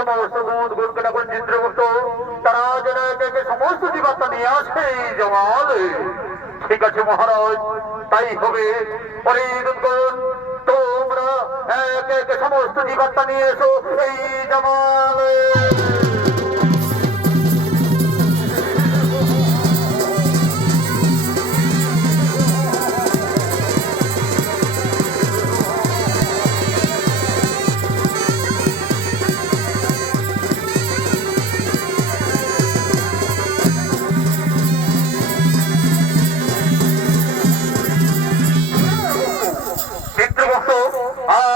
সমস্ত দুধ গুণকে যখন চিত্রগুপ্ত তারা যেন একে সমস্ত জীবাত্মা নিয়ে আসে এই জমালে। ঠিক আছে মহারাজ, তাই হবে। পরে দুধগণ তোমরা একে একে সমস্ত জীবাত্মা নিয়ে এসো এই জমালে।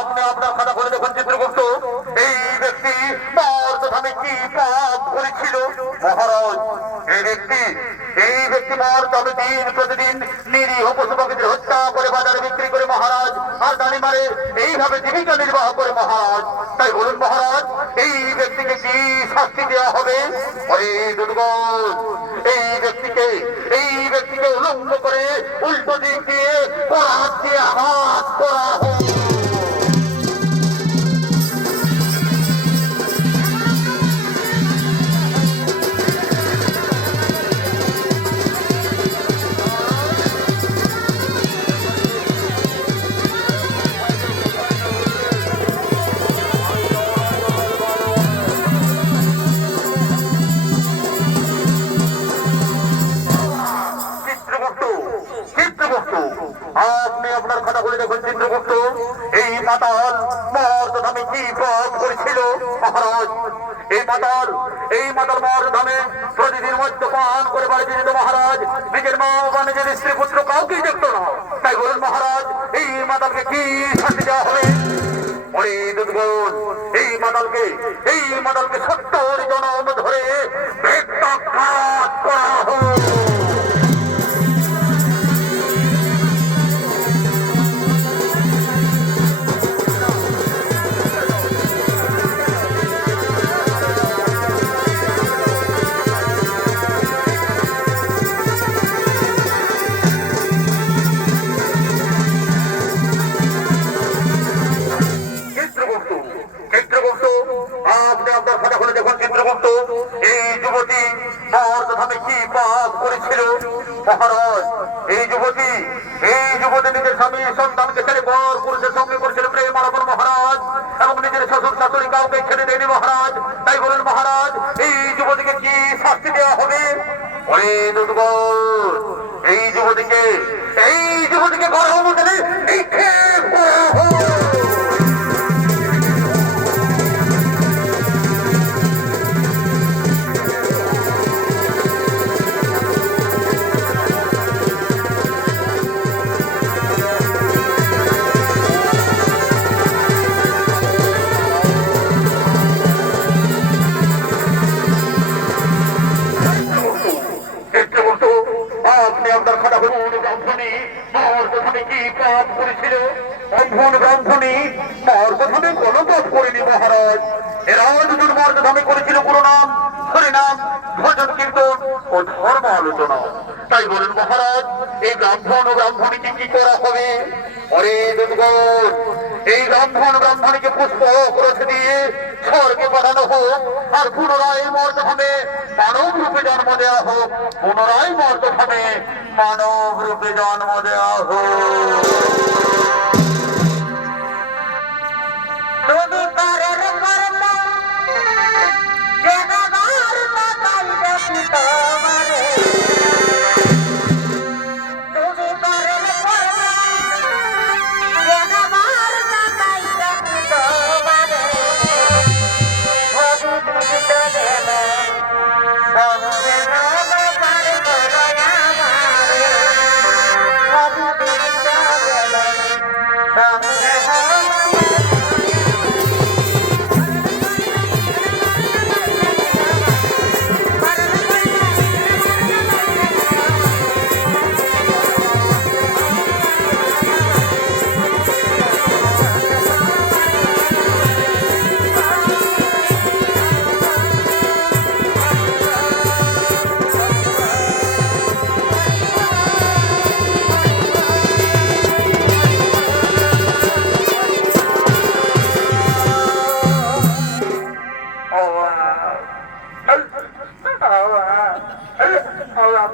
আপনি আপনার খাতা খুলে দেখুন চিত্রগুপ্ত, এই ব্যক্তি মর্তধামে কি পাপ করেছিল মহারাজ। এই ব্যক্তি মর্তধামে দিন প্রতিদিন নিরীহ পশু পাখিদের হত্যা করে বাজারে বিক্রি করে মহারাজ, আর দানি মারে এইভাবে জীবিকা নির্বাহ করে মহারাজ। তাই বলুন মহারাজ, এই ব্যক্তিকে কি শাস্তি দেওয়া হবে? এই ব্যক্তিকে উলঙ্গ করে উল্টো দিক দিয়ে হাত দিয়ে হাত করা হোক। আপনি আপনার খাতা খুলে দেখুন চিত্রগুপ্ত, এই মাতাল মর্তধামে কি পাপ করেছিল মহারাজ। এই মাতাল মর্তধামে প্রতিদিন মদ্যপান করে বাড়িতে যেত মহারাজ, নিজের মা বা নিজের স্ত্রী পুত্র কাউকেই দেখতো না। তাই বলুন মহারাজ, এই মাতালকে কি শাস্তি দেওয়া হবে? এই মাতালকে 70 জনম ধরে বেত্রাঘাত করা হোক। আপনি আপনার খাতা খুলে দেখুন চিত্রগুপ্ত, এই যুবতী মর্তধামে কি পাপ করেছিল মহারাজ। এই যুবতী নিজের স্বামী সন্তানকে ছেড়ে পর পুরুষের সঙ্গে করেছিল প্রেম আলাপন মহারাজ, এবং নিজের শ্বশুর শাশুড়ি কাউকে ছেড়ে দেয়নি মহারাজ। তাই বলেন মহারাজ, এই যুবতীকে কি শাস্তি দেওয়া হবে? এই যুবতীকে গরম উঠে নিক্ষেপ করা হোক। আপনি আপনার খাতা ব্রাহ্মণী মর্তধামে কি পাপ করেছিল? ব্রাহ্মণী মর্তধামে কোনো পাপ করেনি মহারাজ। এরা দুজন মর্তধামে করেছিল পুরোনাম হরিনাম ভজন কীর্তন ও ধর্ম আলোচনা। তাই বলুন মহারাজ, এই ব্রাহ্মণ ও ব্রাহ্মণীকে কি করা হবে? এই ব্রাহ্মণীকে পুষ্প ক্রোশ দিয়ে স্বর্গে পাঠানো হোক, আর পুনরায় মর্তধামে মানব রূপে জন্ম দেওয়া হোক।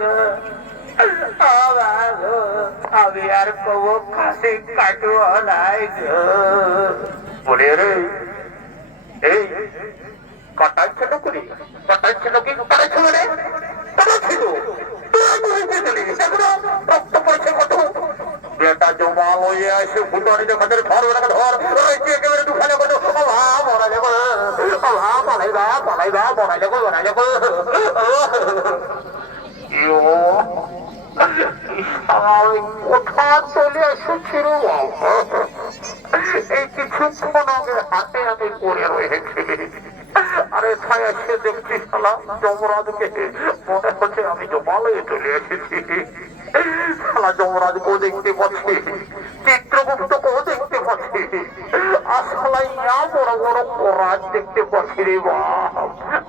গো, আমি আর কবো খাসি কাটবো নাই গো। বলে রে এই কাটাই ছিল করি কাটাই ছিল কি কাটাই ছিল রে কাটাই ছিল রক্ত পড়ছে কত বেটা জমা লইয়ে আসে ফুটানি দেখাদের ধর ধর রয়েছে একেবারে দুখানে কত মরা যাবো পালাই দা বড়াই যাবো কোথা চলে এসেছিল এই কিছুক্ষণ আগে হাতে আমি পড়ে রয়েছি আরে ছায়া সে দেখছি শালা যমরাজকে মনে হচ্ছে আমি জমালয়ে চলে এসেছি শালা যমরাজকেও দেখতে পাচ্ছি চিত্রগুপ্তকেও দেখতে পাচ্ছি আর শালা ইয়া বড় বড় কোরআন দেখতে পাচ্ছি রে বাপ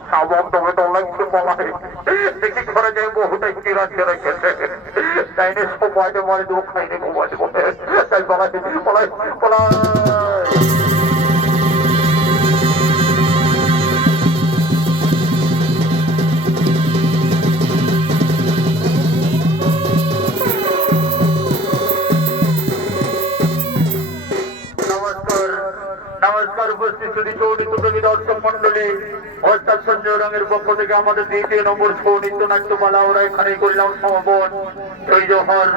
সাবন তবে তো লাগছে বলাই দেখি ঘরে যাই বহুটাই চিরাচ্ছে রেখেছে তাই নিয়ে সবাই মানে দুঃখ খাইনি ঘুমাতে বলে তাই বলাই বলাই বলাই নমস্কার উপস্থিত চৌনিত দর্শক মন্ডলী অর্থাৎ সঞ্জয় রঙের পক্ষ থেকে আমাদের 2 নম্বর ছৌ নৃত্য নাট্যমালা ওরা এখানে করলাম সমাপন। জয় জোহর।